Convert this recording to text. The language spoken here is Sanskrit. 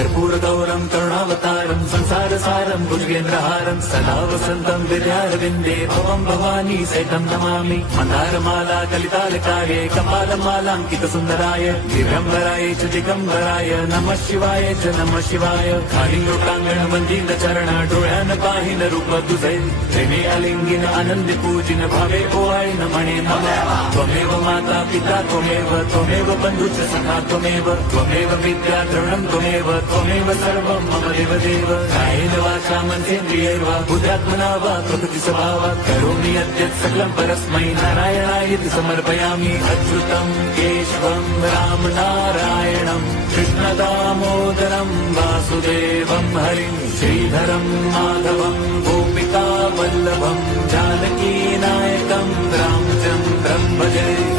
कर्पूरगौरं करुणावतारं संसारसारं भुजगेन्द्रहारं सदा वसन्तं विद्यारविन्दे भवं भवानी सहितं नमामि। मन्दारमाला कलितालकार्ये कपालमालाङ्कितसुन्दराय दिव्यम्बराय च दिगम्बराय नमः शिवाय च नमः शिवाय। कालिङ्गोटाङ्गण वन्दितचरण डोळ्यान पाहिन रूप तुझे प्रेमे अलिंगिन आनंदी पूजिन भावे ओवाळीन म्हणे नमः। त्वमेव माता पिता त्वमेव बन्धुश्च सखा त्वमेव विद्या द्रविणं त्वमेव सर्वं मम देवदेव। कायेन वाचा मनसेन्द्रियैर्वा बुद्ध्यात्मना वा प्रकृति स्वभावात् करोमि यद्यत् सकलं परस्मै नारायणायेति समर्पयामि। अच्युतं केशवं राम नारायणं कृष्ण दामोदरं वासुदेवं हरिं श्रीधरं माधवं गोपिका वल्लभं जानकी नायकं रामचन्द्रं भजे।